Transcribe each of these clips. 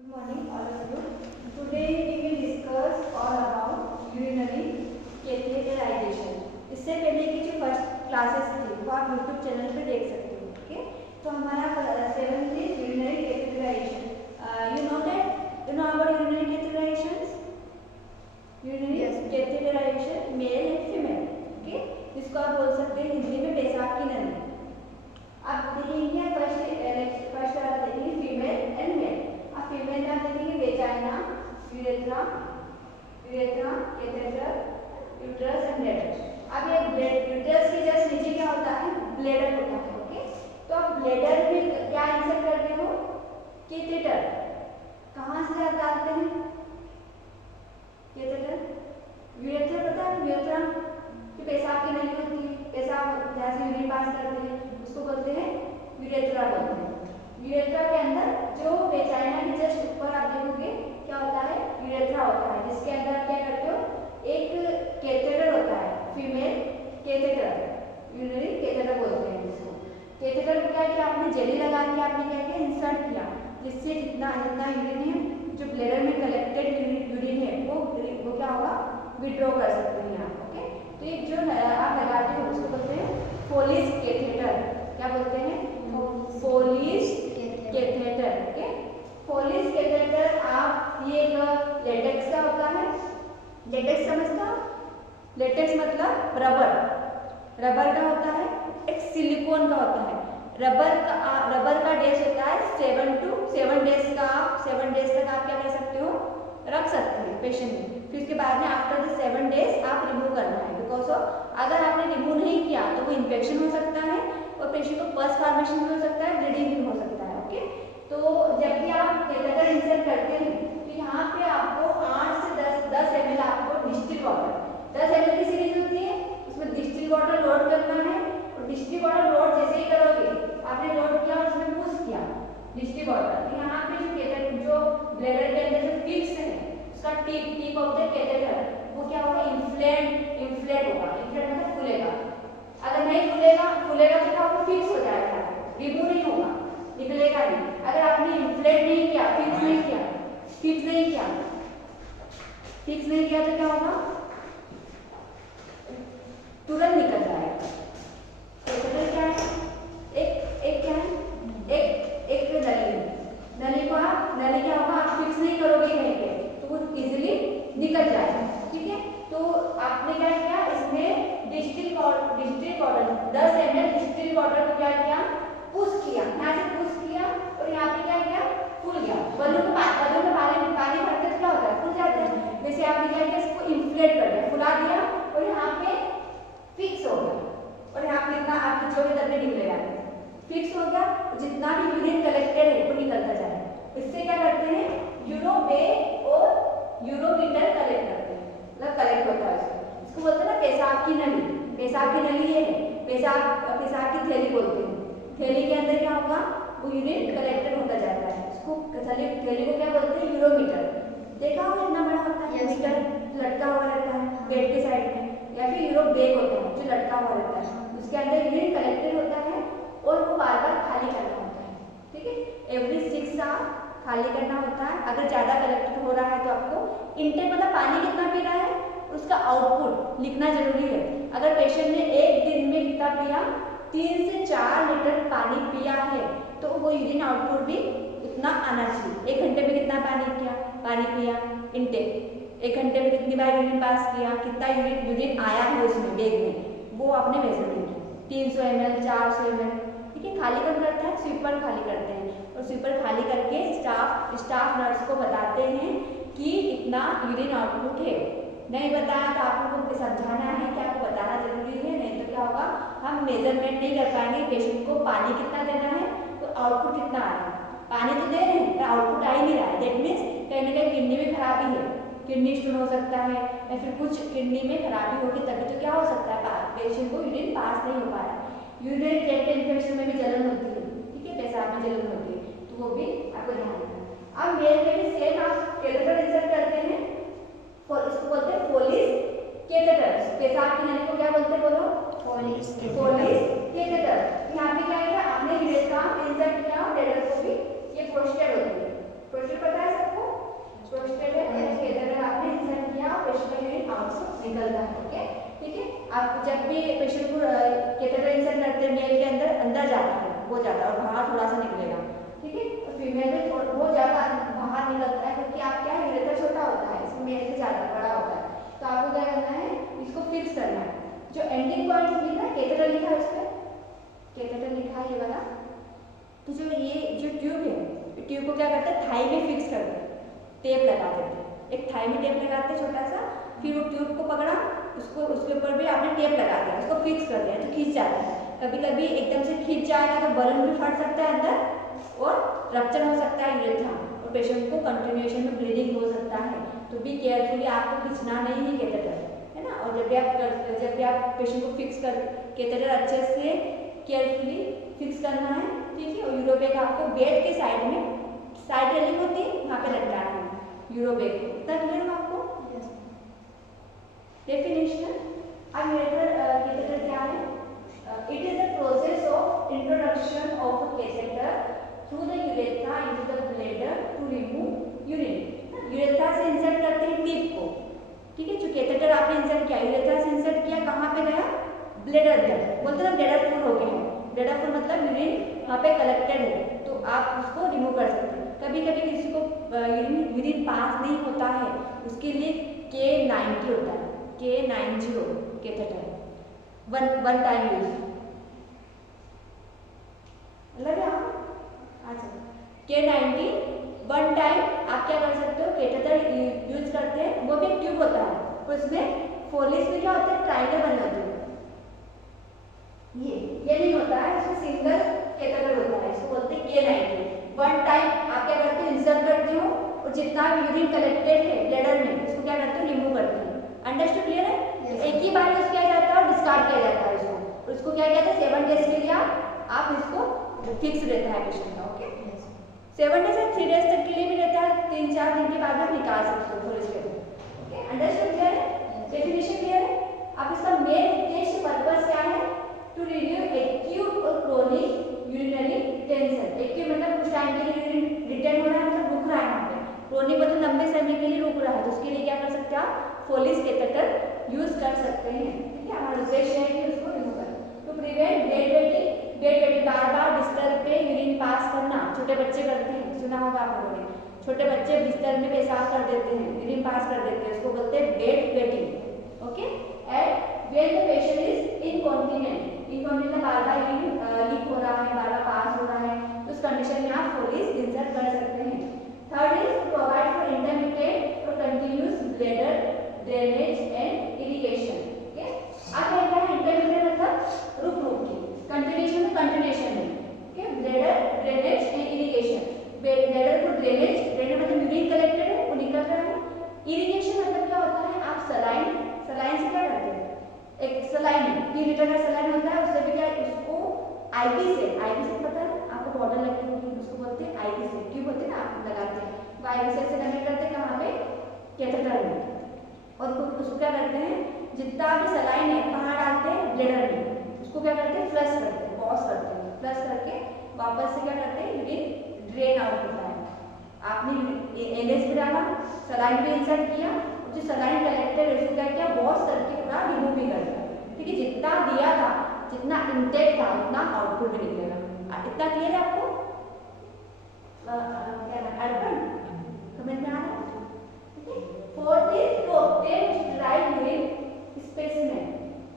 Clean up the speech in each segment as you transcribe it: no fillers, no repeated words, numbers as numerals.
Good morning, all of you. Today we will discuss all about urinary catheterization. इससे पहले की जो first classes थी वो आप YouTube चैनल पे देख सकते हो. ओके, तो हमारा 7th is urinary catheterization. You know about urinary catheterizations? Urinary catheterization, male and female. Okay, इसको आप बोल सकते हैं हिंदी में पेशाब की नली. आप देखेंगे फर्स्ट वाला देखेंगे फीमेल एंड मेल. आप फीमेल में देखेंगे vagina, urethra, catheter, uterus and bladder. अब ये यूट्रस के जस्ट नीचे क्या होता है? ब्लैडर होता है. ओके, तो आप ब्लैडर में क्या इंसर्ट करते हो? कैथेटर. कहाँ से आप डालते हैं कैथेटर? यूरेथ्रा. पता है यूरेथ्रा कि पेशाब की नली होती है, पेशाब जहाँ से यूरिन पास करते हैं उसको बोलते हैं यूरेथ्रा बोलते हैं. यूरेथ्रा के अंदर जो वेजाइना के जस्ट ऊपर आप देखोगे क्या होता है? यूरेथ्रा होता है, जिसके अंदर आप क्या करते हो? एक कैथेटर होता है, फीमेल कैथेटर, यूरिनरी कैथेटर बोलते हैं जिसको. कैथेटर क्या है कि आपने जेली लगा के आपने क्या किया? इंसर्ट किया, जिससे जितना यूरिन है जो ब्लैडर में कलेक्टेड यूरिन है वो क्या होगा? विड्रॉ कर सकते हैं आप. ओके, तो ये जो आप लगाते हो उसको बोलते हैं फोलिस कैथेटर. क्या बोलते हैं? फोलिस कैथेटर. ओके, फोलिस कैथेटर आप ये एक लेटेक्स का होता है. लेटेक्स समझता? लेटेक्स मतलब रबर. रबर का होता है, एक सिलिकॉन का होता है. रबर का डेज होता है 7 डेज का. आप 7 डेज तक आप क्या कर सकते हो? रख सकते हैं पेशेंट में. फिर उसके बाद में आफ्टर द 7 डेज आप रिमूव करना है. बिकॉज ऑफ अगर आपने रिमूव नहीं किया तो वो इन्फेक्शन हो सकता है और पेशेंट को पस फॉर्मेशन भी हो सकता है, ब्लीडिंग भी हो सकता है. ओके, तो जब भी आप कैथेटर इंसर्ट करते हैं तो यहाँ पे आपको 8 से 10 ml आपको डिस्टिल वाटर, 10 ml की सीरीज होती है, उसमें डिस्टिल वाटर लोड करना है. और डिस्टिल वाटर लोड जैसे ही करोगे, आपने लोड किया और उसमें पुश किया डिस्टिल वाटर, तो यहाँ पे जो कैथेटर जो ब्लैडर के अंदर जो फिक्स है उसका टिप ऑफ द कैथेटर वो क्या होगा? इन्फ्लेट होगा. इन्फ्लेट मतलब फूलेगा. अगर नहीं फूलेगा तो क्या होगा? फिक्स हो जाएगा, रिमूव नहीं होगा, निकलेगा नहीं. अगर आपने इन्फ्लेट नहीं किया, फिक्स नहीं किया तो क्या होगा? तुरंत निकल जाएगा. कैथेटर क्या है? एक क्या है? एक नली को आप नली क्या होगा? आप फिक्स नहीं करोगे कहीं पे तो वो इजीली निकल जाएगा. ठीक है, तो आपने क्या किया? इसमें distil water 10 ml distil water को क्या किया? पुश किया. यहाँ से पुश किया और यहाँ पे क्या किया? फूल गया. बलून में पानी भरते तो क्या होता है? फूल जाता है. वैसे आपने क्या किया? इसको इन्फ्लेट कर दिया, फुला दिया और यहाँ पे फिक्स हो गया. और यहाँ पे इतना आपकी जो भी डब्बे निकलेगा फिक्स हो गया. जितना भी यूरिन कलेक्टेड है वो निकलता जाएगा. इससे क्या करते हैं? यूरोबे और यूरोमीटर कलेक्ट करते हैं, मतलब कलेक्ट होता है इसको बोलते हैं ना पेशाब की नली. पेशाब की नली ये है, पेशाब की थैली बोलते हैं. थैली के अंदर क्या होगा? वो यूरिन कलेक्टेड होता जाता है. उसको थैली को क्या बोलते हैं? यूरोमीटर. देखा होगा इतना बड़ा होता है मीटर, लटका हुआ रहता है बेड के साइड में, या फिर यूरोबेग होता है जो लटका हुआ रहता है. उसके अंदर यूरिन कलेक्टेड होता है और वो बार बार खाली करना होता है. ठीक है, एवरी 6 आवर खाली करना होता है. अगर ज़्यादा कलेक्टेड हो रहा है तो आपको इनटेक मतलब पानी कितना पी रहा है उसका आउटपुट लिखना जरूरी है. अगर पेशेंट ने एक दिन में कितना पिया? 3 से 4 लीटर पानी पिया है तो वो यूरिन आउटपुट भी उतना आना चाहिए. 1 घंटे में कितना पानी पिया इनटेक, 1 घंटे में कितनी बार यूरिन पास किया, कितना यूरिन आया है उसमें बेग में, वो आपने मेजरमेंट किया. 300 ml 400 ml. ठीक है, खाली कौन करता है? स्वीपर खाली करते हैं. और स्वीपर खाली करके स्टाफ नर्स को बताते हैं कि इतना यूरिन आउटपुट है. नहीं बताया तो आप लोगों को समझाना है कि आपको बताना जरूरी है, नहीं तो क्या होगा? हम मेजरमेंट नहीं कर पाएंगे पेशेंट को पानी कितना देना है तो आउटपुट कितना आ रहा है. पानी तो दे रहे हैं पर आउटपुट आ ही नहीं रहा है. दैट मीन्स कहीं ना कहीं किडनी में खराबी है, किडनी स्टोन हो सकता है या फिर कुछ किडनी में खराबी होगी, तभी तो क्या हो सकता है? पेशेंट को यूरिन पास नहीं हो पा रहा है. यूरिनरी ट्रैक्ट इन्फेक्शन में भी जलन होती है. ठीक है, पेशाब में जलन होती है तो वो भी आपको ध्यान रखना है. अब मेल में भी सेम आप कैथेटर इंसर्ट करते हैं, इसको बोलते हैं फोलिस कैथेटर. पेशाब की नली को क्या बोलते हैं? बोलो. फोलिस कैथेटर. यहाँ पे क्या है? आपने यूरेथ्रा इंसर्ट किया, ब्लैडर को भी ये प्रोस्टेट होती है. प्रोस्टेट पता है क्या करते हैं, थाई में फिक्स करते हैं, टेप लगा देते हैं, एक थाई में टेप लगाते हैं छोटा सा, फिर वो ट्यूब को पकड़ा, उसको उसके ऊपर भी आपने टेप लगा दिया, उसको फिक्स कर दिया तो खींच जाता है। कभी कभी एकदम से खींच जाएगा तो बलून भी फट सकता है अंदर और रप्चर हो सकता है यूरेथ्रा, और पेशेंट को कंटिन्यूएशन में ब्लीडिंग हो सकता है। तो भी केयरफुली, आपको खींचना नहीं है कैथेटर, है ना। और जब भी आप पेशेंट को फिक्स कर, कैथेटर अच्छे से केयरफुली फिक्स करना है, ठीक है। और यूरोबैग आपको बेड के साइड में, साइड रेलिंग होती है वहाँ पे लटकाना है यूरोबैग को। इतना क्लियर हो आपको? डेफिनेशन। अब कैथेटर क्या है? It is the process of introduction of a catheter through the urethra into the bladder to remove urine. Urethra से इंसर्ट करते हैं टिप को, ठीक है। जो कैथेटर आपने इंसर्ट किया, यूरेथ्रा से इंसर्ट किया, कहाँ पे गया? ब्लैडर तक। बोलते हैं ब्लैडर फुल हो गया है, ब्लैडर फुल मतलब यूरिन वहाँ पे कलेक्टेड है, तो आप उसको रिमूव कर सकते हैं। कभी कभी किसी को यूरिन पास नहीं होता है, उसके लिए K90 होता है, K90 catheter, one time use. लगे आप? अच्छा, K90 वन टाइम आप क्या कर सकते हो, कैथेटर यूज करते हैं, वो भी एक ट्यूब होता है, और उसमें फोलिस में क्या होता है, ट्रायंगल बने होते हैं। ये नहीं होता है, इसमें सिंगल कैथेटर होता है, इसको बोलते हैं K90। वन टाइम आप क्या करते हो, इंसर्ट करते हो, और जितना भी यूरिन कलेक्टेड है ब्लैडर में, उसको क्या करते हो, रिमूव करते हो। अंडरस्टूड? क्लियर है? एक ही बार यूज किया जाता है और डिस्कार्ड किया जाता है इसको, और उसको क्या कहते हैं, 7 डेज के लिए आप इसको फिक्स रहता है पेशेंट का, ओके। 7 डेज से 3 डेज तक के लिए भी रहता है, 3-4 दिन के बाद आप निकाल सकते हो फोलिस के, ओके। अंडरस्टूड? क्लियर है? डेफिनेशन क्लियर है? अब इसका मेन उद्देश्य, पर्पस क्या है? टू रिलीव एक्यूट और क्रोनिक यूरिनरी टेंशन। एक्यूट मतलब कुछ टाइम के लिए यूरिन रिटेन हो रहा है, मतलब रुक रहा है वहाँ पे, क्रोनिक मतलब लंबे समय के लिए रुक रहा है, तो उसके लिए क्या कर सकते हैं आप, फोलिस कैथेटर यूज कर सकते हैं, ठीक है। हमारा उद्देश्य है कि उसको रिमूव करें। टू प्रिवेंट बेड वेटिंग, बार बार बिस्तर पे यूरिन पास करना, छोटे बच्चे करते हैं, सुना होगा आप लोगों ने, छोटे बच्चे बिस्तर में पेशाब कर देते हैं, यूरिन पास कर देते हैं, उसको बोलते हैं bed wetting, okay. And when the patient is incontinent, बार बार यूरिन लीक हो रहा है, बार बार पास हो रहा है, तो उस कंडीशन में आप फोलिस इंसर्ट कर सकते हैं। Third is provide for intermittent और continuous bladder drainage and irrigation, okay. अब क्या है, इंटरमिटेंट मतलब रुक रुक के, कंटिन्यूएशन में कंटिन्यूएशन में, okay. Bladder drainage and irrigation, bladder को ड्रेनेज मतलब यूरिन कलेक्टेड है वो निकल रहा है, इरिगेशन मतलब क्या होता है, आप सलाइन से क्या करते हैं, एक सलाइन 3 लीटर का सलाइन होता है, उससे भी क्या, उसको आईपी से पता है आपको, बॉटल लगी होती है, उसको बोलते हैं आईपी से, ट्यूब होते हैं ना, आप लगाते हैं, वो आईपी से कनेक्ट करते हैं कहाँ पे, कैथेटर में, और उसको क्या करते हैं, जितना भी सलाइन है कहाँ डालते हैं, ब्लैडर में, उसको क्या करते हैं, फ्लश करते हैं, पॉज करते हैं, फ्लश करके वापस से क्या करते हैं, यूरिन ड्रेन आउट होता है। आपने एनएस भी डाला, सलाइन भी इंसर्ट किया, जो सलाइन कलेक्टेड है उसको क्या किया, वॉश करके पूरा रिमूव भी कर दिया, ठीक है। जितना दिया था, जितना इंटेक था, उतना आउटपुट भी निकलेगा। इतना क्लियर है आपको? क्या अर्बन समझ में आ रहा है? Fourth is to obtain sterile urine specimen.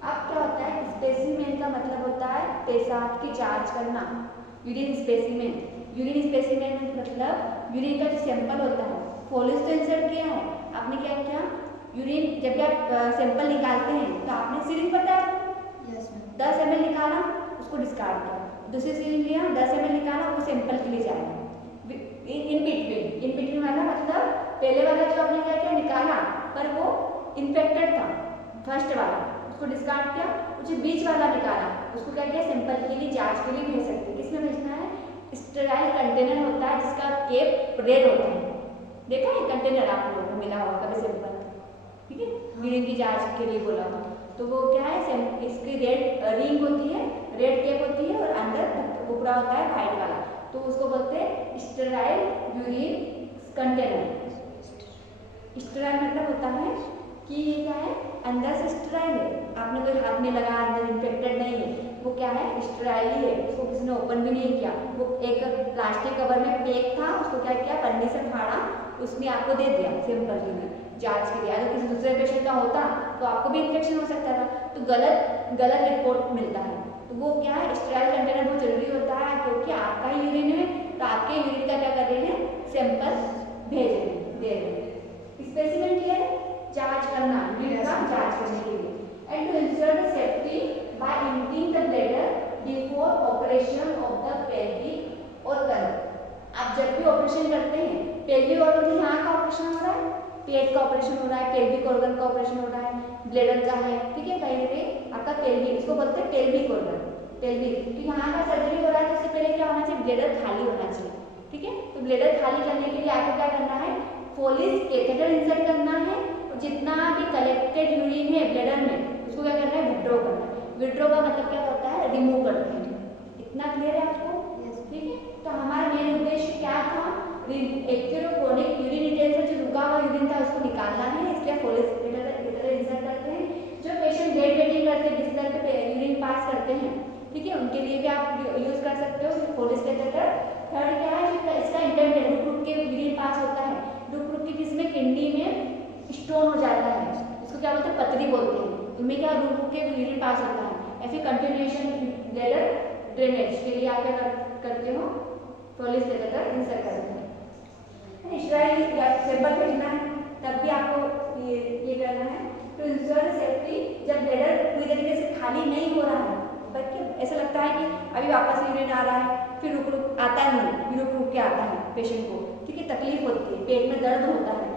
अब क्या होता है, स्पेसिमेन का मतलब होता है पेशाब की जांच करना, यूरिन स्पेसिमेन। यूरिन स्पेसिमेन मतलब यूरिन का जो सैंपल होता है, फोलिस तो इंसर्ट किया है आपने, क्या किया, यूरिन जब आप सैंपल निकालते हैं तो आपने सिरिंज पता है, 10 ml निकाला, उसको डिस्कार्ड किया, दूसरी सिरिंज लिया, 10 ml निकाला, वो सैंपल के लिए जाएगा। इन बिटवीन वाला मतलब पहले वाला जो आपने क्या किया, निकाला पर वो इन्फेक्टेड था, फर्स्ट वाला, उसको डिस्कार्ड किया, जो बीच वाला निकाला, उसको क्या किया, सैंपल के लिए जांच के लिए भेज सकते हैं। किसमें भेजना है, स्टेराइल कंटेनर होता है जिसका केप रेड होता है, देखा है कंटेनर आप लोगों को मिला होगा कभी सैंपल, ठीक है, यूरिन की जांच के लिए बोला हो, तो वो क्या है, इसकी रेड रिंग होती है, रेड केप होती है, और अंदर ऊपरा होता है व्हाइट वाला, तो उसको बोलते हैं स्टेराइल यूरिन कंटेनर। स्टेराइल मतलब होता है कि ये क्या है, अंदर से स्टेराइल है, आपने कोई हाथ में लगा, अंदर इन्फेक्टेड नहीं है, वो क्या है, स्टेराइल ही है, उसको किसी ने ओपन भी नहीं किया, वो एक प्लास्टिक कवर में पैक था, उसको क्या किया, पन्नी से फाड़ा, उसमें आपको दे दिया सैंपल के लिए, जांच के लिए। अगर किसी दूसरे पेशेंट का होता तो आपको भी इन्फेक्शन हो सकता था, तो गलत रिपोर्ट मिलता है। तो वो क्या है, स्टेराइल कंटेनर बहुत जरूरी होता है, क्योंकि आपका यूरिन है, तो आपके यूरिन का क्या कर रहे हैं, भी ऑपरेशन करते हैं, पेल्विक ऑर्गन में यहाँ का ऑपरेशन हो रहा है, पेट का ऑपरेशन हो रहा है, पेल्विक ऑर्गन का ऑपरेशन हो रहा है, ब्लैडर का है, ठीक है, कहीं ना कहीं आपका पेल्विक, इसको बोलते हैं पेल्विक ऑर्गन, पेल्विक। तो यहाँ का सर्जरी हो रहा है तो उससे पहले क्या होना चाहिए, ब्लैडर खाली होना चाहिए, ठीक है। तो ब्लैडर खाली करने के लिए आपको क्या करना है, फोलिस कैथेटर इंसर्ट करना है, और जितना भी कलेक्टेड यूरिन है ब्लैडर में उसको क्या करना है, विड्रॉ करना है। विड्रॉ का मतलब क्या होता है, रिमूव करते हैं। इतना क्लियर है आपको? ठीक है। तो हमारा मेन उद्देश्य क्या था, एक्यूट और क्रोनिक यूरिन रिटेंशन, जो रुका हुआ यूरिन था उसको निकालना है, इसलिए फोलिस कैथेटर इंसर्ट करते हैं। जो पेशेंट बेड वेटिंग करते हैं, बिस्तर पे यूरिन पास करते हैं, ठीक है, उनके लिए भी आप यूज कर सकते हो फोलिस कैथेटर। थर्ड क्या है, इसका इंटरमिटेंट रुक के यूरिन पास होता है, रुक के किसमें, किडनी में स्टोन हो जाता है, इसको क्या बोलते हैं, पथरी बोलते हैं, उनमें क्या रुक के यूरिन पास होता है, ऐसे कंटिन्यूएशन ब्लैडर ड्रेनेज के लिए आप क्या करते हो, फोलिस कैथेटर इंसर्ट करते हैं। स्टेराइल सैंपल भेजना है तब भी आपको ये करना है। तो इंश्योर सेफ्टी, जब ब्लैडर पूरी तरीके से खाली नहीं हो रहा है, बल्कि ऐसा लगता है कि अभी वापस यूरिन आ रहा है, फिर रुक आता नहीं, फिर रुक के आता है पेशेंट को, ठीक है, तकलीफ होती है, पेट में दर्द होता है,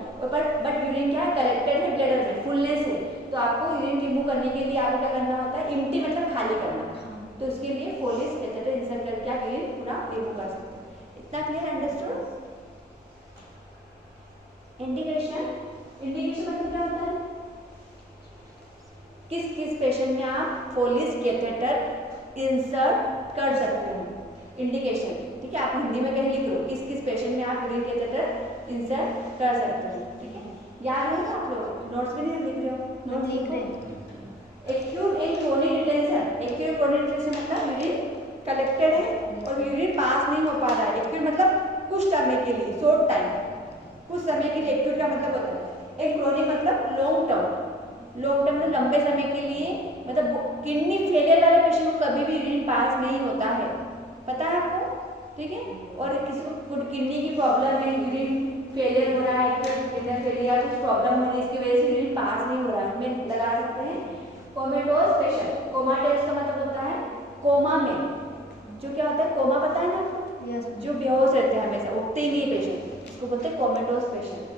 बट यूरिन क्या है, कलेक्टेड है ब्लैडर में, फुलनेस है, तो आपको यूरिन रिमूव करने के लिए आपको क्या करना होता है, एम्प्टी मतलब खाली करना, तो उसके लिए फोलिस कैथेटर इंसर्ट करके आप यूरिन पूरा रिमूव कर सकते हैं। इतना क्लियर, अंडरस्टूड? इंडिकेशन, इंडिकेशन मतलब क्या होता है, किस किस पेशेंट में आप फोलिस कैथेटर इंसर्ट कर सकते हो, इंडिकेशन, ठीक है, आप हिंदी में कहीं लिख लो, किस किस पेशेंट में आप यूरिन कैथेटर इंसर्ट कर सकते हो, ठीक है, याद है आप लोग, नोट्स में नहीं लिख रहे हो, नोट्स लिख रहे हैं। Acute and chronic retention, acute chronic retention मतलब यूरिन कलेक्टेड है और यूरिन पास नहीं हो पा रहा है, एक्यूट मतलब कुछ समय के लिए, शॉर्ट टाइम, कुछ समय के लिए एक्यूट का मतलब होता है, एक क्रोनिक मतलब लॉन्ग टर्म, लॉन्ग टर्म में लंबे समय के लिए, मतलब किडनी फेलियर वाले पेशेंट को कभी भी यूरिन पास नहीं होता है, पता है आपको, ठीक है, और किसी को किडनी की प्रॉब्लम है, यूरिन फेलियर हो रहा है, किडनी फेलियर कुछ प्रॉब्लम हो रही है, इसकी वजह से यूरिन पास नहीं हो रहा है, हमें लगा सकते हैं कोमेटोज पेशेंट। कोमाटोज का मतलब होता है कोमा में, जो क्या होता है, कोमा पता है ना आपको, जो बेहोश रहते हैं हमेशा, उठते ही नहीं पेशेंट, इसको बोलते हैं comatose patient.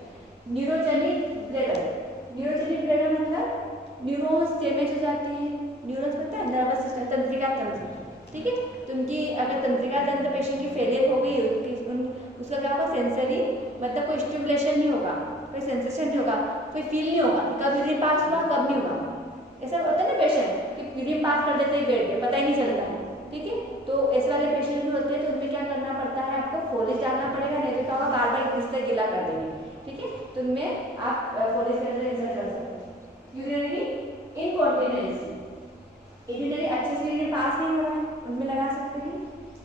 Neurogenic bladder, neurogenic bladder मतलब न्यूरॉन्स डैमेज हो जाती है, न्यूरॉन्स पता है, नर्वस सिस्टम, तंत्रिका तंत्र, ठीक है, तो उनकी अगर तंत्रिका तंत्र पेशेंट की फेलियर हो गई, उसका क्या होगा, सेंसरी मतलब कोई स्टिमुलेशन नहीं होगा, कोई सेंसेशन नहीं होगा, कोई फील नहीं होगा, कब यूरिन पास हुआ कब नहीं हुआ, ऐसा होता है ना पेशेंट कि यूरिन पास कर देते हैं बेड पे, पता ही नहीं चलता है, ठीक है, तो ऐसे वाले पेशेंट भी होते हैं, तो उनमें क्या करना पड़ता है, आपको फोलिस डालना पड़ेगा, नहीं तो क्या होगा, बार बार किससे गिला कर देंगे, ठीक है, तो उनमें आप फोलिस कैथेटर इंसर्ट कर सकते हैं। यूरिनरी इनकॉन्टिनेंस, यूरिनरी अच्छे से यूरिन पास नहीं हो रहा है, उनमें लगा सकते हैं।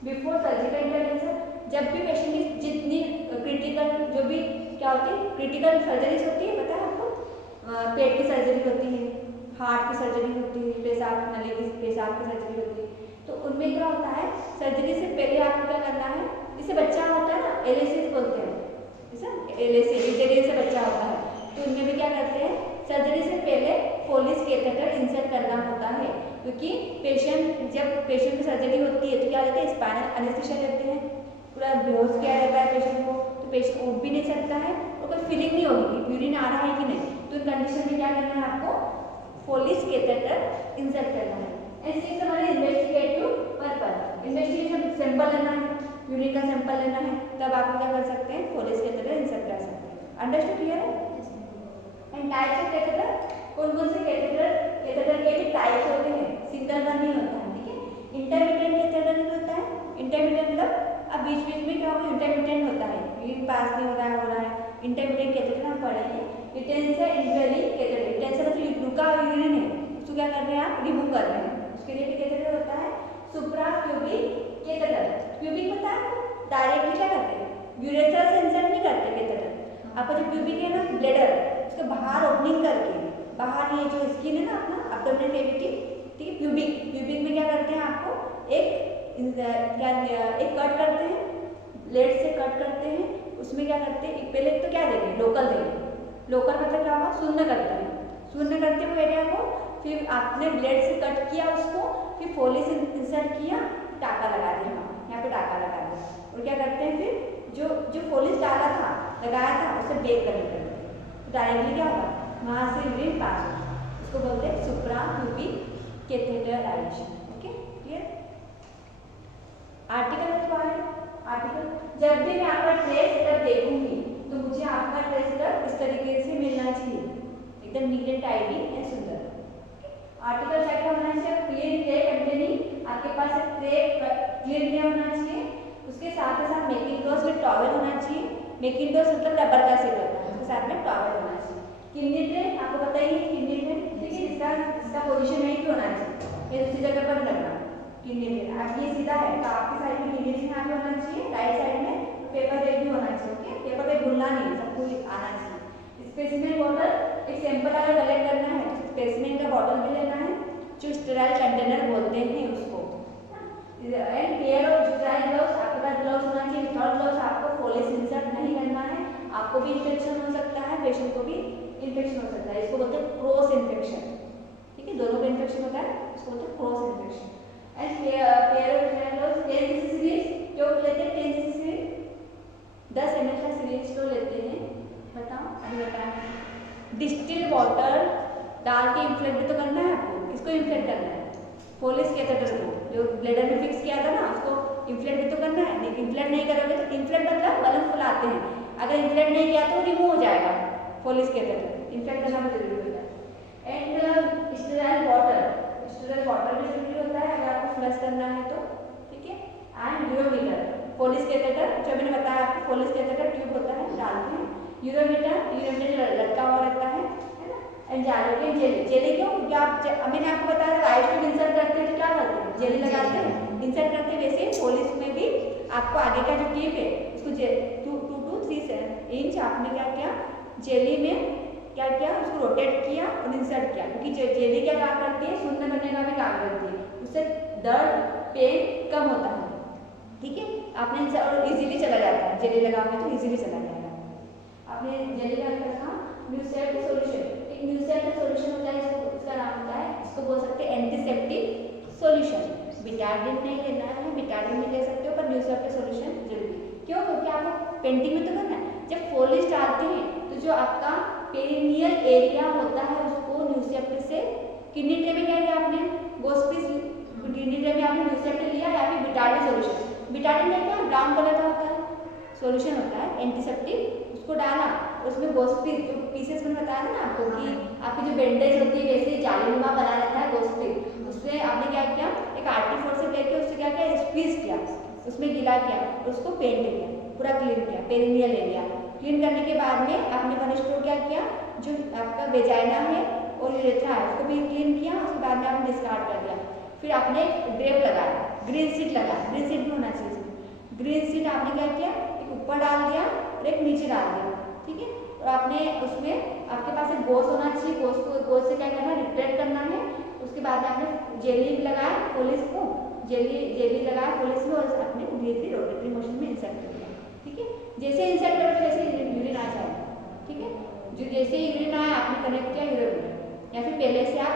बिफोर सर्जिकल इंटरवेंशन, जब भी पेशेंट की जितनी क्रिटिकल, जो भी क्या होती है, क्रिटिकल सर्जरीज होती है, पता है आपको, पेट की सर्जरी होती है, हार्ट की सर्जरी होती है, पेशाब नली की, पेशाब की सर्जरी होती है, तो उनमें क्या होता है, सर्जरी से पहले आपको क्या करना है, जैसे बच्चा होता है ना, एलेसिस बोलते हैं, एलेसिस से बच्चा होता है, तो उनमें भी क्या करते हैं, सर्जरी से पहले फोलिस कैथेटर इंसर्ट करना होता है, क्योंकि जब पेशेंट की सर्जरी होती है तो क्या रहता है, स्पाइनल एनेस्थीसिया देते हैं, पूरा बेहोश किया रहता है पेशेंट को, तो पेशेंट उठ भी नहीं सकता है और कोई फीलिंग नहीं होगी कि यूरिन आ रहा है कि नहीं, तो इस कंडीशन में क्या करना है, आपको फोलिस कैथेटर इंसर्ट करना है। ऐसे हमारे इन्वेस्टिगेटिव पर्पस, इन्वेस्टिगेशन सैंपल लेना है, यूरिन का सैंपल लेना है, तब आप क्या कर सकते हैं, फोलिस कैथेटर इंसर्ट कर सकते हैं। अंडरस्टूड, क्लियर है? एंड टाइप्स ऑफ कैथेटर, कौन कौन से कैथेटर के भी टाइप्स होते हैं, सिंगल वन नहीं होता है, ठीक है। इंटरमिटेंट कैथेटर भी होता है, इंटरमिटेंट मतलब अब बीच बीच में क्या होगा, इंटरमिटेंट होता है, यूरिन पास नहीं हो रहा है, इंटरमिटेंट कैथेटर हम पढ़ेंगे। रिटेंशन इंटरवली कैथेटर, रिटेंशन मतलब रुका यूरिन है, उसको क्या कर रहे हैं आप, रिमूव कर रहे हैं, उसके लिए भी कैथेटर होता है। सुप्रा क्यूबिक कैथेटर, क्यूबिक पता है, डायरेक्टली क्या करते हैं, यूरेथ्रा से इंसर्ट नहीं करते कैथेटर, आपका जो क्यूबिक है ना ब्लैडर, उसके बाहर ओपनिंग करके, बाहर ये जो स्किन है ना अपना एब्डोमिनल कैविटी, ठीक है, क्यूबिक में क्या करते हैं, आपको एक कट करते हैं, ब्लेड से कट करते हैं, उसमें क्या करते हैं, पहले तो क्या देंगे, लोकल देंगे, लोकल मतलब क्या होगा, शून्य करते हैं, शून्य करते हुए एरिया को, फिर आपने ब्लेड से कट किया उसको, फिर फोलिस इंसर्ट किया, टाका लगा दिया, यहाँ पे टाका लगा दिया, और क्या करते हैं, फिर जो जो फोलिज डाला था, लगाया था, उसे बेक करने कर देते हैं, तो डायरेक्टली क्या होगा, वहाँ से यूरिन पास होगा। इसको बोलते हैं सुप्रा ट्यूबिक कैथेटराइजेशन। Okay, clear. आर्टिकल क्या है? आर्टिकल, जब भी मैं आपका ट्रेस सेटअप देखूंगी तो मुझे आपका ट्रेस सेटअप इस तरीके से मिलना चाहिए, एकदम नीट एंड टाइडी एंड सुंदर। आर्टिकल क्या क्या होना चाहिए? क्लीन ट्रे कंटेनिंग, आपके पास एक ट्रे क्लीन ट्रे होना चाहिए, उसके साथ ही साथ मैकिंटोश विद टॉवल होना चाहिए। मैकिंटोश मतलब रबर का सेट होता है, उसके साथ में टॉवल होना चाहिए। किडनी ट्रे आपको पता ही है, किडनी ट्रे ठीक है, इसका पोजीशन यही पे होना चाहिए, ये दूसरी जगह पर रखना। किडनी ट्रे अब ये सीधा है तो आपकी साइड में किडनी ट्रे यहाँ पे होना चाहिए, राइट साइड में पेपर बैग भी होना चाहिए। ओके, पेपर बैग भूलना नहीं, सब कुछ आना चाहिए। स्पेसिमेन बॉटल, एक सैंपल अगर कलेक्ट करना है तो स्पेसिमेन का बॉटल भी लेना है, जो स्टेराइल कंटेनर बोलते हैं उसको। And pair of sterile gloves, आपके पास ग्लव्स होना चाहिए। विदाउट ग्लव्स आपको फोलिस इंसर्ट नहीं करना है, आपको भी इन्फेक्शन हो सकता है, पेशेंट को भी इन्फेक्शन हो सकता है। इसको बोलते हैं क्रॉस इन्फेक्शन, ठीक है, दोनों का इन्फेक्शन होता है, इसको बोलते हैं cross infection. And pair of sterile gloves, 10 cc series क्यों लेते हैं? 10 cc सीरीज 10 ml का सीरीज क्यों लेते हैं बताओ, अभी बताएं। डिस्टिल वाटर डाल के इन्फ्लेट भी तो करना है आपको, किसको इन्फ्लेट करना है? फोलिस कैथेटर को, जो ब्लेडर में फिक्स किया था ना, उसको इन्फ्लेट भी तो करना है। नहीं, इन्फ्लेट नहीं करोगे तो, इन्फ्लेट मतलब बलून फुलाते हैं, अगर इन्फ्लेट नहीं किया तो रिमूव हो जाएगा फोलिस कैथेटर, इन्फ्लेट करना भी जरूरी होता है। And sterile water, sterile water भी जरूरी होता है अगर आपको फ्लश करना है तो, ठीक है। एंड यूरोमीटर, फोलिस कैथेटर जो मैंने बताया आपको, फोलिस कैथेटर ट्यूब होता है, डालते हैं। यूरोमीटर लटका हुआ रहता है ना। एंड जालोकेन जेली, जेली क्यों? क्योंकि आप, मैंने आपको बताया राइट में इंसर्ट करते हैं तो क्या करते हैं? जेली लगाते हैं, इंसर्ट करते हैं। वैसे फोलिस में भी आपको आगे का जो टिप है उसको 2 to 3 इंच आपने क्या किया, जेली में क्या किया, उसको रोटेट किया और इंसर्ट किया, क्योंकि जेली क्या काम करती है? शून्य करने का भी काम करती है, उससे दर्द पेन कम होता है, ठीक है। आपने और इजीली चला जाता है, जेली लगाओगे तो इजीली चला जाएगा। आपने जेली लगा रखा, म्यूसेट सॉल्यूशन, एक म्यूसेट सॉल्यूशन होता है, इसका नाम होता है, इसको बोल सकते हैं एंटीसेप्टिक सॉल्यूशन। बिटाडिन नहीं लेना है, बिटाडिन नहीं ले सकते हो, पर म्यूसेट सॉल्यूशन जरूरी। क्यों? क्योंकि आपको पेंटिंग में तो करना है, जब फोलिश डालते हैं तो जो आपका पेरिनियल एरिया होता है उसको न्यूसेप्ट से, किडनी ट्रे में क्या किया आपने? गोस्पिस, किडनी ट्रे में आपने न्यूसेप्ट लिया या फिर बिटाडिन सॉल्यूशन, बिटाडिन नहीं क्या ब्राउन कलर का होता है, सॉल्यूशन होता है एंटीसेप्टिक, उसको डाला, उसमें गोस्पिस जो पीसेस मैंने बताया था ना आपको कि आपकी जो बैंडेज होती है वैसे जालीनुमा बना रहता है गोस्पिस, उसमें आपने क्या किया, एक आर्टी फोर्स से लेके उससे क्या किया, स्क्वीज किया, उसमें गीला किया, उसको पेंट किया, पूरा क्लीन किया पेरिनियल एरिया। क्लीन करने के बाद में आपने मनुष्य को क्या किया, जो आपका वेजाइना है और यूरेथ्रा है उसको भी क्लीन किया, उसके बाद में आपने डिस्कार्ड कर दिया। फिर आपने ग्रेप लगाया, ग्रीन सीड लगाया, ग्रीन सीड भी होना चाहिए, ग्रीन सीड आपने क्या किया, एक ऊपर डाल दिया और एक नीचे डाल दिया, ठीक है। और आपने उसमें आपके पास एक गोस होना चाहिए, गोस से क्या करना है, रिट्रेक्ट करना है। उसके बाद में आपने जेली लगाया फोलिस को, जेली लगाया फोलिस में और आपने धीरे धीरे रोटेटरी मोशन में इंसर्ट कर दिया, ठीक है। जैसे इंसर्ट करोगे वैसे यूरिन आ जाएगा, ठीक है। जो जैसे यूरिन आया आपने कनेक्ट किया यूरोमीटर, या फिर पहले से आप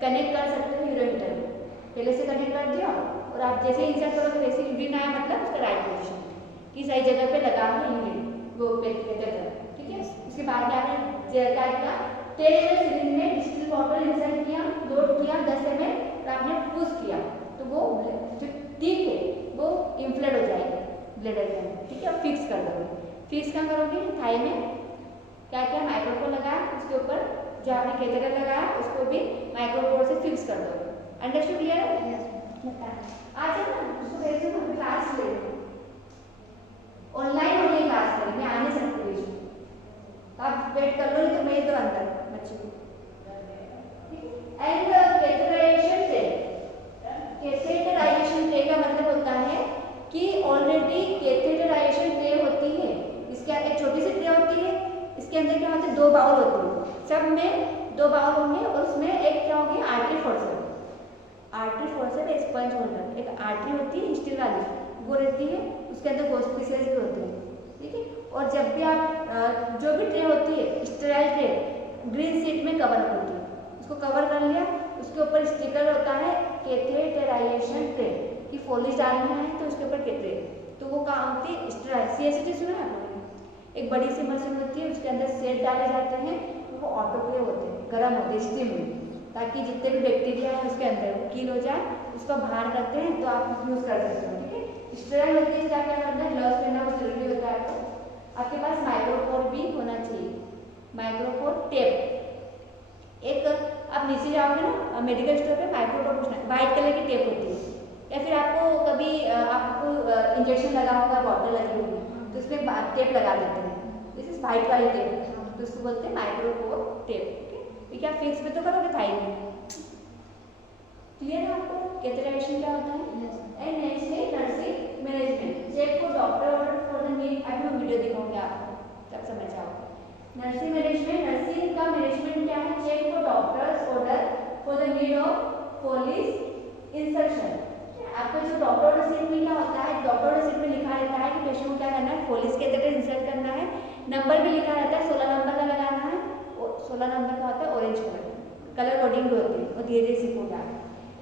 कनेक्ट कर सकते हो यूरोमीटर में, पहले से कनेक्ट कर दिया और आप जैसे इंसर्ट करोगे वैसे यूरिन आया, मतलब उसका राइट पोजिशन कि सही जगह पे लगा है यूरिन वो जगह, ठीक है। उसके बाद में आपने क्या किया, 10 ml सिरिंज में डिस्टिल वाटर इंसर्ट किया, लोड किया 10 ml और आपने पुश किया तो वो जो टिप है वो इन्फ्लेट हो जाएगी ब्लेडर के अंदर, ठीक है। और फिक्स कर दोगे, फिक्स क्या करोगे, थाई में क्या किया, माइक्रोपोर लगाया, उसके ऊपर जो आपने कैथेटर लगाया उसको भी माइक्रोपोर से फिक्स कर दोगे। अंडरस्टूड? क्लियर है? आ जाओ ना, उसको भेज दो ना, क्लास ले लो, ऑनलाइन होगी क्लास करें, मैं आ नहीं सकती बीच में, तो आप वेट कर लो, नहीं तो भेज दो अंदर बच्चे को, ठीक है। And catheterization tray, catheterization tray का मतलब होता है कि ऑलरेडी कैथेटराइजेशन ट्रे होती है, इसके एक छोटी सी ट्रे होती है, इसके अंदर क्या होता है, 2 बाउल होते हैं, सब में 2 बाउल होंगे और उसमें एक क्या होगी, आर्टरी फोर्सेप, आर्टरी फोर्सेप एक स्पंज होल्डर, एक आर्टरी होती है स्टील वाली वो रहती है, उसके अंदर गोस्ट पीसेस भी होते हैं, ठीक है। और जब भी आप जो भी ट्रे होती है स्टेराइल ट्रे ग्रीन शीट में कवर होती है, उसको कवर कर लिया, उसके ऊपर स्टिकर होता है कैथेटराइजेशन ट्रे की फोलिश डालना है तो उसके ऊपर तो वो कहाँ होती है, स्टेराइल, CST सुना है आप लोगों ने? एक बड़ी सी मशीन होती है, उसके अंदर सेट डाले जाते हैं, तो वो ऑटोक्लेव होते हैं, गर्म होते हैं स्टीम में, ताकि जितने भी बैक्टीरिया है उसके अंदर वो कील हो जाए, उसको बाहर करते हैं तो आप यूज़ कर सकते हो। ठीक है, स्टेराइल होती है, क्या क्या करना है, ग्लव्स पहनना बहुत जरूरी होता है। तो आपके पास माइक्रोपोर भी होना चाहिए, माइक्रोपोर टेप। एक आप नीचे जाओगे ना मेडिकल स्टोर पे, माइक्रोपोर वाइट कलर की टेप होती है, या फिर आपको कभी आपको इंजेक्शन लगा होगा, बॉटल लगी होगी तो उसमें टेप लगा देते हैं, दिस इज वाइट वाली टेप, तो उसको बोलते हैं माइक्रोपोर टेप। ठीक है, आप फिक्स में तो करोगे थाई में, क्लियर है आपको कैथेटराइजेशन क्या होता है? एंड नेक्स्ट है nursing management, check for doctor order for the need. अभी मैं वीडियो दिखाऊंगी आपको तब समझ आओगे। नर्सिंग मैनेजमेंट, नर्सिंग का मैनेजमेंट क्या है? Check for doctor's order for the need of polish insertion. आपको जो डॉक्टर ऑर्डर शीट में क्या होता है, डॉक्टर ऑर्डर शीट में लिखा रहता है कि पेशेंट को क्या करना है, पॉलिश कैथेटर इंसर्ट करना है, नंबर भी लिखा रहता है, 16 नंबर का लगाना है, 16 नंबर का होता है ऑरेंज कलर कोडिंग भी होती है, वो धीरे धीरे सीखोगे।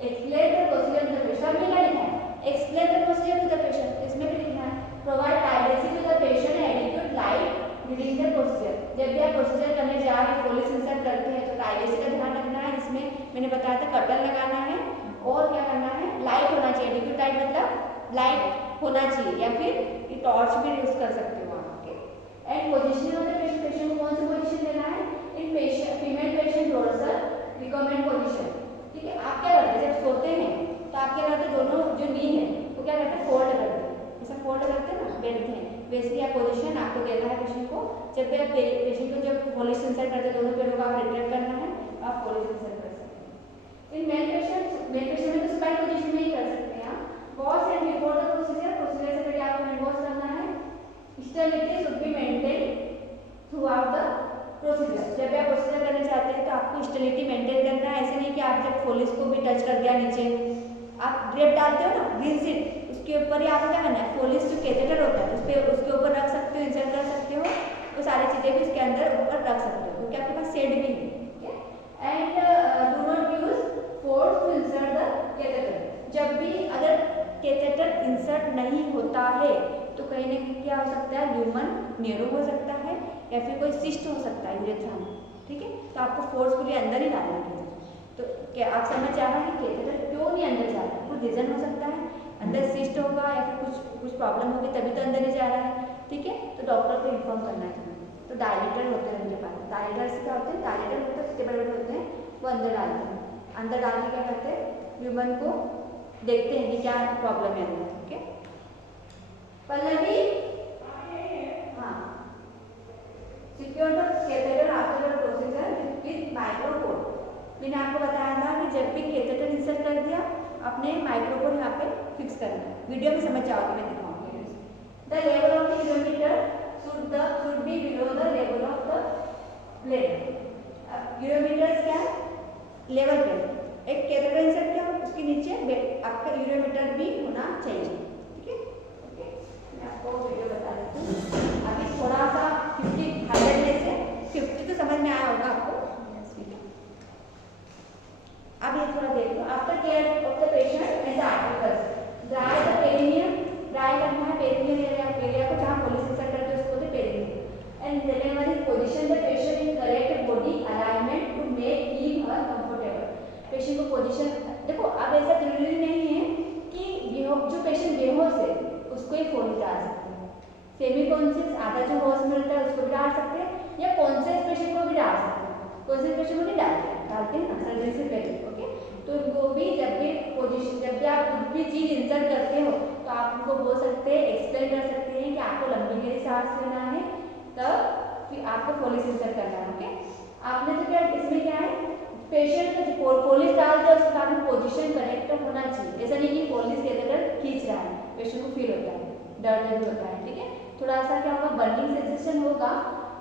Explain the procedure to the patient में क्या लिखा है, explain the procedure to the patient, इसमें भी लिखना है provide privacy to the patient adequate light during the procedure. जब भी आप प्रोसीजर करने जा रहे हैं, पॉलिश इंसर्ट करते हैं तो प्राइवेसी का ध्यान रखना है। इसमें मैंने बताया था कर्टन लगाना है और क्या करना है, लाइट होना चाहिए, एडिक्वेट लाइट मतलब लाइट होना चाहिए, या फिर टॉर्च भी यूज कर सकते हो आप। And positioning of the patient, patient को कौन सी पोजीशन देना है, in patient female patient dorsal recumbent position. ठीक है, आप क्या करते हैं जब सोते हैं तो आप क्या करते हैं, दोनों जो नी है वो क्या करते हैं, फोल्ड करते हैं, ऐसा फोल्ड करते हैं ना, बैठते हैं, वैसे ही पोजीशन आपको देना है पेशेंट को। जब भी आप पेशेंट को जब पॉलिश इंसर्ट करते हैं, दोनों पैरों का आप रिट्रैक्ट करना है, आप पॉलिश इंसर्ट कर सकते हैं। इन मेल पेशेंट में तो स्पाइन पोजीशन में ही कर सकते हैं आप। Wash and before the procedure, procedure से पहले आपको हैंड वॉश करना है। Sterility should be maintain through out the procedure, जब भी आप प्रोसीजर करना चाहते हैं तो आपको स्टेरिलिटी मेंटेन करना है। ऐसे नहीं कि आप जब पॉलिश को भी टच कर दिया नीचे, आप ड्रेप डालते हो ना ग्रीन शीट, उसके ऊपर ही आपको क्या करना है, पॉलिश जो कैथेटर होता है उस पर उसके ऊपर रख सकते हो, इंसर्ट कर सकते हो, वो सारी चीज़ें भी उसके अंदर ऊपर रख सकते हो, क्योंकि आपके पास शेड भी है। And do not use force to insert the catheter, जब भी अगर कैथेटर इंसर्ट नहीं होता है तो कहीं ना कहीं क्या हो सकता है, ल्यूमन नेरो हो सकता है, या फिर कोई सिस्ट हो सकता है यूरेथ्रा में। ठीक है, तो आपको फोर्सफुली अंदर ही डालना है। तो क्या आप समझ आ रहा है कि कैथेटर क्यों नहीं अंदर जा रहा है, कुछ रीजन हो सकता है, अंदर सिस्ट होगा या फिर कुछ प्रॉब्लम होगी तभी तो अंदर नहीं जा रहा है। ठीक है, तो डॉक्टर को इन्फॉर्म करना है। तो डायलेटर होते हैं उनके पास, डायलेटर से क्या होते हैं, डायलेटर होते हैं, इतने बड़े बड़े होते हैं, वो अंदर डालते हैं, अंदर डाल के क्या करते हैं, ह्यूमन को देखते हैं कि क्या प्रॉब्लम है अंदर। ठीक है, पल्लवी, हाँ, secure the catheter after the procedure with micropore. मैंने आपको बताया था कि जब भी कैथेटर इंसर्ट कर दिया आपने माइक्रोपोर यहाँ पे फिक्स करना है। वीडियो में समझ जाओगे, मैं दिखाऊंगी। The level of the urometer should be below the level of the bladder. Urometer क्या है, लेवल पे एक कैथेटर इंसर्ट किया, उसके नीचे आपका यूरोमीटर भी होना चाहिए। ठीक है, ओके, मैं आपको वीडियो बता देती हूँ। अभी थोड़ा सा 100 में से 50 तो समझ में आया होगा आपको। अब ये थोड़ा देख लो। After care of the patient and the articles, dry the perineum, dry करना है पेरिनियम एरिया को, जहाँ पॉलिश इंसर्ट करते हैं उसको perineum. And delivery position the patient in correct body alignment to make him her comfortable. Patient को position देखो, अब ऐसा जरूरी नहीं है कि जो पेशेंट बेहोश है उसको ही फोल्ड डाल सकते हैं, सेमी कॉन्शियस आधा जो होश मिलता है उसको भी डाल सकते हैं, या कॉन्शियस पेशेंट को भी डाल सकते हैं। कॉन्शियस पेशेंट को नहीं डालते हैं ना सर्जरी से पहले। ओके, तो वो भी जब भी पोजीशन, जब भी आप कुछ भी चीज इंसर्ट करते हो तो आप उनको बोल सकते हैं, एक्सप्लेन कर सकते हैं कि आपको लंबी गहरी सांस लेना है, तब फिर आपको पॉलिश इंसर्ट करना है। ओके, आपने तो क्या इसमें क्या है, पेशेंट को पॉलिश डाल दिया उसके बाद में पोजीशन करेक्ट होना चाहिए। ऐसा नहीं कि पॉलिश कैथेटर खींच रहा है, पेशेंट को फील होता है, दर्द भी होता है। ठीक है, थोड़ा सा क्या होगा, बर्निंग सेंसेशन होगा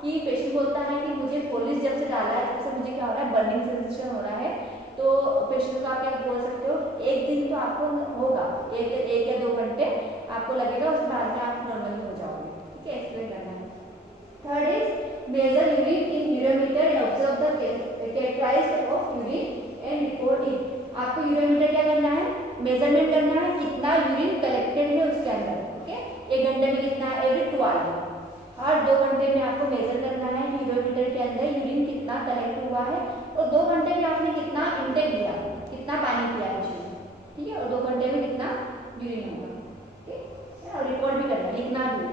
कि पेशेंट बोलता है कि मुझे पॉलिश जब से डाला है तब से मुझे क्या हो रहा है, बर्निंग सेंसेशन हो रहा है। तो पेशेंट को आप क्या बोल सकते हो, एक दिन तो आपको होगा, एक या 2 घंटे आपको लगेगा, उसके बाद में आप नॉर्मल हो जाओगे। ठीक है, एक्सप्लेन करना है। Third is measure urine in urometer and observe the characterization of urine and report it. आपको यूरोमीटर क्या करना है, मेजरमेंट करना है, कितना यूरिन कलेक्टेड है उसके अंदर। ओके, ये भी 2 आएगा। हर 2 घंटे में आपको मेजर करना है कि यूरोमीटर के अंदर यूरिन कितना कलेक्ट हुआ है और 2 घंटे में आपने कितना इंटेक लिया, कितना पानी पिया है, ठीक है, और 2 घंटे में कितना यूरिन होगा, ठीक है। और रिकॉर्ड भी करना, लिखना भी,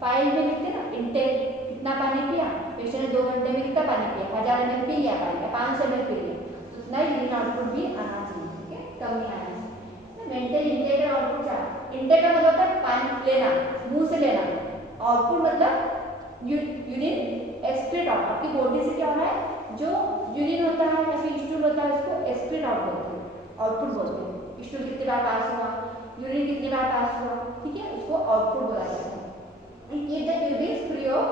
फाइल में लिखते ना इंटेक कितना पानी पिया, पेशेंट ने 2 घंटे में कितना पानी पिया, 1000 ml पी लिया पानी, 500 ml पी लिया, तो उतना यूरिन आउटपुट भी आना चाहिए, ठीक है, कम नहीं आना चाहिए। मेंटेन इंटेक और आउटपुट क्या, इंटेक का मतलब होता है पानी लेना, मुंह से लेना, आउटपुट मतलब यूरिन एक्सक्रीट आउट, आपकी बॉडी से क्या हो रहा है, जो यूरिन होता है या फिर स्टूल होता है उसको एक्सक्रीट आउट बोलते हैं, आउटपुट बोलते हैं। स्टूल कितनी बार पास हुआ, यूरिन कितनी बार पास हुआ, ठीक है, उसको आउटपुट बोला जाता है। Keep the tube is free of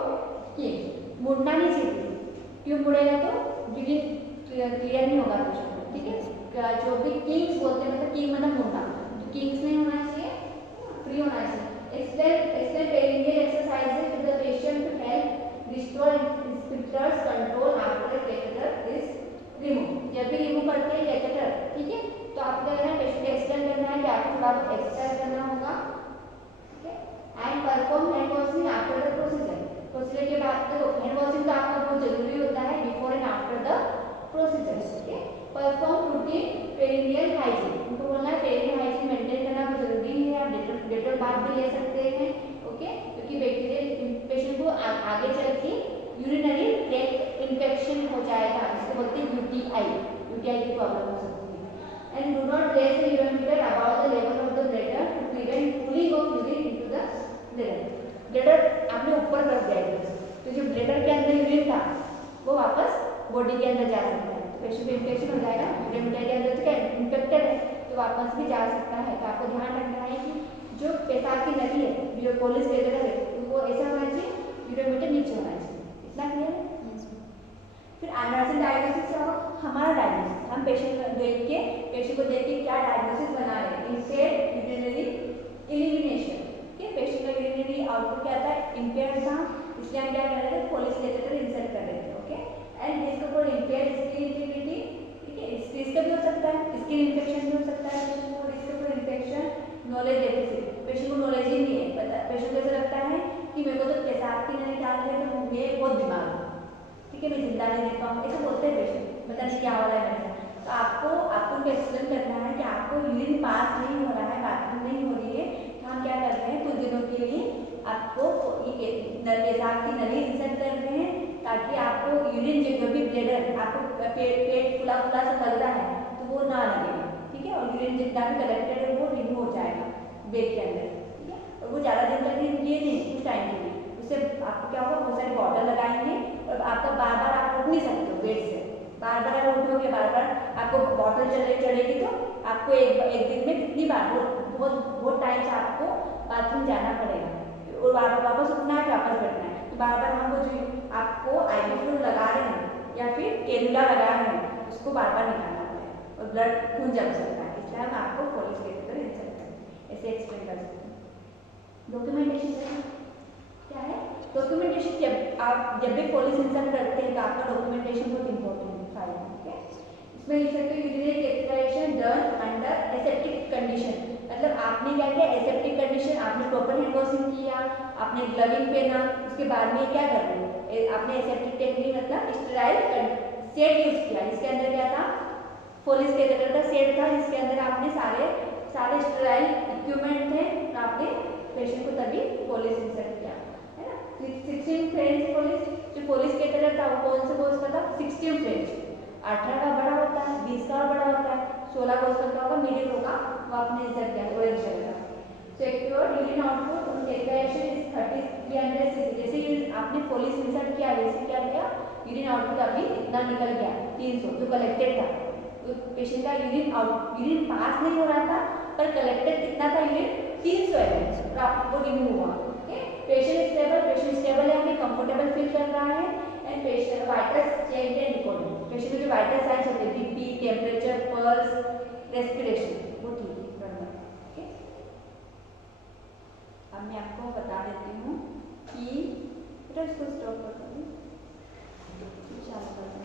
king, मुड़ना नहीं चाहिए, ट्यूब मुड़ेगा तो यूरिन क्लियर नहीं होगा पेशेंट, ठीक है। जो भी किंग्स बोलते हैं, मतलब किंग मतलब मुड़ना, किंग्स नहीं होना चाहिए, फ्री होना चाहिए। Explain perineal exercises to the patient to help restore sphincters control after the catheter is removed। जब भी रिमूव करते हैं कैथेटर, ठीक है, तो आपको क्या करना है, पेशेंट को एक्सप्लेन करना है कि आपको थोड़ा बहुत एक्सरसाइज करना होगा, ठीक है। And perform hand washing after the procedure के बाद, तो हैंड वॉशिंग तो आपका बहुत जरूरी होता है before and after the procedure, ठीक है। परफॉर्म रूटीन पेरिनियल हाइजीन, उनको बोलना है पेरिनियल हाइजीन मेंटेन करना बहुत जरूरी है। आप डेटॉल बाथ भी ले सकते हैं, ओके, क्योंकि बैक्टीरियल पेशेंट को आगे चल के यूरिनरी ट्रैक्ट इन्फेक्शन हो जाएगा, इसको बोलते हैं यूटीआई की प्रॉब्लम हो सकती है। And do not place the urometer about the level of the bladder to prevent pulling of urine into the bladder. Bladder आपने ऊपर कर दिया है, तो जो ब्लैडर के अंदर यूरिन था वो वापस बॉडी के अंदर जा सकता है, पेशेंट को इन्फेक्शन हो जाएगा, यूरोमीटर के अंदर तो क्या इन्फेक्टेड है तो वापस भी जा सकता है। तो आपको ध्यान रखना है कि जो पेशाब की नली है, जो पोलिस कैथेटर है, तो वो ऐसा होना चाहिए, यूरोमीटर नीचे होना चाहिए, इतना क्लियर है। फिर एनालिसिस डायग्नोसिस क्या होगा, हमारा डायग्नोसिस, हम पेशेंट को देख के क्या डायग्नोसिस बना रहे हैं, इंपेयर्ड यूरिनरी एलिमिनेशन, ठीक है, पेशेंट का यूरिनरी आउटपुट क्या था, इंपेयर्ड था, इसलिए हम क्या कर रहे थे, पोलिस कैथेटर इंसर्ट कर रहे थे, ओके। एंड जिसको कोई इंपेयर्ड स्किन इंटीग्रिटी, ठीक है, इसका भी हो सकता है, स्किन इन्फेक्शन भी हो सकता है, पेशेंट को इसका कोई इन्फेक्शन, नॉलेज डेफिसिट, पेशेंट को नॉलेज ही नहीं है, पता पेशेंट को ऐसा लगता है कि मेरे को तो पेशाब की नली डाल के तो मैं बहुत बीमार हूँ, ठीक है, मैं जिंदा नहीं रह पाऊँ, ऐसा बोलते हैं पेशेंट, पता नहीं क्या हो रहा है मेरे साथ। तो आपको एक्सप्लेन करना है कि आपको यूरिन पास नहीं हो रहा है, बाथरूम नहीं हो रही है, तो हम क्या कर रहे हैं, कुछ दिनों के लिए आपको ये पेशाब की नली इंसर्ट कर रहे हैं, ताकि आपको यूरिन जो भी ब्लैडर आपको पेट फुला सा लग रहा है तो वो ना लगे, ठीक है, और यूरिन जितना भी कलेक्टेड है वो रिमूव हो जाएगा बेड के अंदर, ठीक है। और वो ज़्यादा दिन तक लिए नहीं, कुछ टाइम के लिए, उससे आपको क्या होगा, बहुत सारी बॉटल लगाएंगे और आपका बार आप उठ नहीं सकते हो बेड से, बार अगर उठोगे, बार आपको बॉटल चढ़ेगी तो आपको एक दिन में कितनी बार बहुत टाइम से आपको बाथरूम जाना पड़ेगा और वापस उठना है, वापस बैठना है, तो बार हम वो जो आपको आईवी फ्लूइड लगा रहे हैं या फिर कैनुला लगा रहे हैं उसको बार निकालना पड़ेगा और ब्लड खून जम सकता है, इसलिए हम आपको पोलिस कैथेटर इंसर्ट करते हैं, ऐसे एक्सप्लेन कर सकते हैं। डॉक्यूमेंटेशन क्या है, डॉक्यूमेंटेशन जब भी पोलिस इंसर्ट करते हैं तो आपका डॉक्यूमेंटेशन बहुत इंपॉर्टेंट फाइल है, ठीक है। इसमें लिख सकते हो urinary catheterization done under aseptic condition, मतलब आपने क्या किया, एसेप्टिक कंडीशन, आपने प्रॉपर हैंड वॉशिंग किया, आपने ग्लविंग पहना, उसके बाद में क्या कर रहे हो, आपने एसेप्टिक टेक्निक मतलब स्टेराइल सेट यूज किया, जिसके अंदर क्या था, पोलिस कैथेटर का सेट था, जिसके अंदर आपने सारे स्टेराइल इक्विपमेंट थे, आपने पेशेंट को तभी पोलिस इंसर्ट किया, है ना। 16 फ्रेंच पोलिस, जो पोलिस कैथेटर था वो कौन से कोर्स का था, 16 फ्रेंच, 18 का बड़ा होता है, 20 का बड़ा होता है, 16 कोर्स का होगा, मीडियम होगा, वो आपने इंसर्ट किया ऑरेंज कलर का। Secure urine output on catheterization is 3300 cc, जैसे आपने पोलिस इंसर्ट किया वैसे क्या किया, यूरिन आउटपुट अभी इतना निकल गया 300 जो कलेक्टेड था, तो पेशेंट का यूरिन पास नहीं हो रहा था पर कलेक्टेड कितना था, यूरिन 300 ml, तो आपको रिमूव हुआ, ओके। पेशेंट स्टेबल है, अभी कंफर्टेबल फील कर रहा है, and patient vitals check and recording, patient के जो वाइटल साइंस होते हैं, बीपी, टेम्परेचर, पल्स, रेस्पिरेशन, वो ठीक है, ओके। अब मैं आपको बता देती हूँ कि बेटा इसको स्टॉप कर दूँ, चालू कर दूँ।